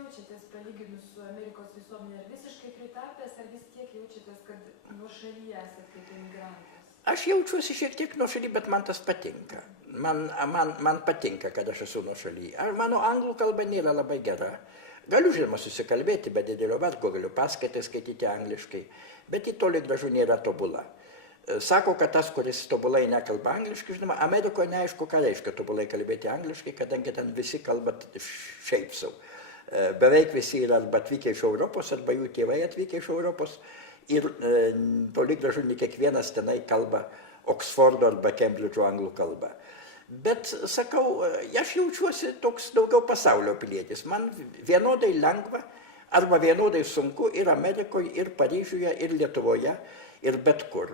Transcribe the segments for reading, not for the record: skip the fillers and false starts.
jaučiatės palyginus su Amerikos visuomenė? Ar visiškai pritapęs, ar vis tiek jaučiatės, kad nuošalyje esate kaip emigrantas? Aš jaučiuosi šiek tiek nuošaly, bet man tas patinka. Man patinka, kad aš esu nuošaly. Mano anglų kalba nėra labai gera. Galiu, žinoma, susikalbėti, be didelio vargo, galiu paskaitai skaityti angliškai, bet ji toli gražu nėra tobula. Sako, kad tas, kuris tobulai nekalba angliškai, žinoma, Amerikoje neaišku, ką reiškia tobulai kalbėti angliškai, kadangi ten visi kalba šiaip sau. Beveik visi yra arba atvykę iš Europos, arba jų tėvai atvykę iš Europos ir toli gražu ne kiekvienas tenai kalba Oksfordo arba Kembridžo anglų kalbą. Bet, sakau, aš jaučiuosi toks daugiau pasaulio pilietis. Man vienodai lengva arba vienodai sunku ir Amerikoje, ir Paryžiuje, ir Lietuvoje, ir bet kur.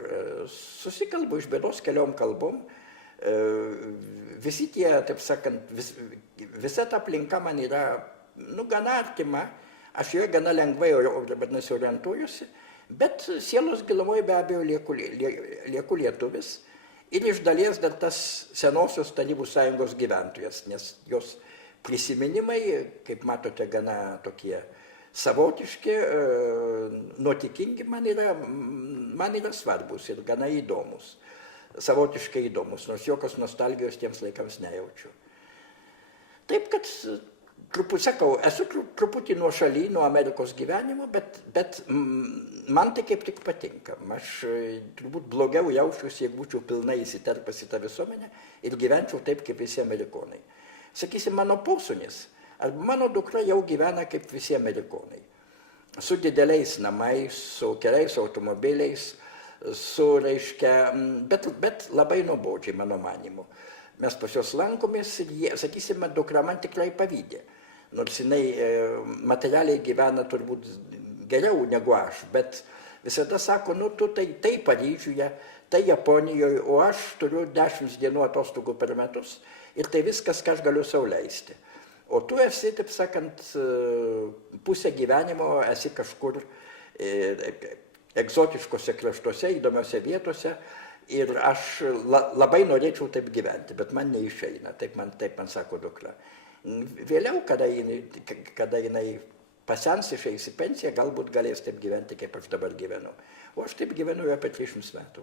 Susikalbu iš bėdos keliom kalbom. Visi tie, taip sakant, visa ta aplinka man yra, gana artima. Aš joje gana lengvai, vadinasi, orientuojuosi. Bet sielos gilumoje be abejo lieku lietuvis. Ir iš dalies dar tas senosios Tarybų Sąjungos gyventojas, nes jos prisiminimai, kaip matote, gana tokie savotiški, nuotykingi man yra svarbus ir gana įdomus. Savotiškai įdomus, nors jokios nostalgijos tiems laikams nejaučiu. Taip, kad sakau, esu truputį nuošaly nuo Amerikos gyvenimo, bet man tai kaip tik patinka. Aš turbūt blogiau jaučiuosi, jeigu būčiau pilnai įsiterpęs į tą visuomenę ir gyvenčiau taip, kaip visi amerikonai. Sakysim, mano posūnis, arba mano dukra jau gyvena kaip visi amerikonai. Su dideliais namais, su keliais automobiliais, bet labai nuobodžiai, mano manimu. Mes pas jos lankomės ir, sakysime, dukra man tikrai pavydė. Nors jinai materialiai gyvena turbūt geriau negu aš, bet visada sako, tu tai Paryžiuje, tai Japonijoje, o aš turiu 10 dienų atostogų per metus ir tai viskas, ką aš galiu sau leisti. O tu esi, taip sakant, pusę gyvenimo esi kažkur egzotiškose kraštuose, įdomiose vietose. Ir aš labai norėčiau taip gyventi, bet man neišeina, taip man sako dukra. Vėliau, kada jinai pasens, išeis į pensiją, galbūt galės taip gyventi, kaip aš dabar gyvenu. O aš taip gyvenu jau apie 30 metų.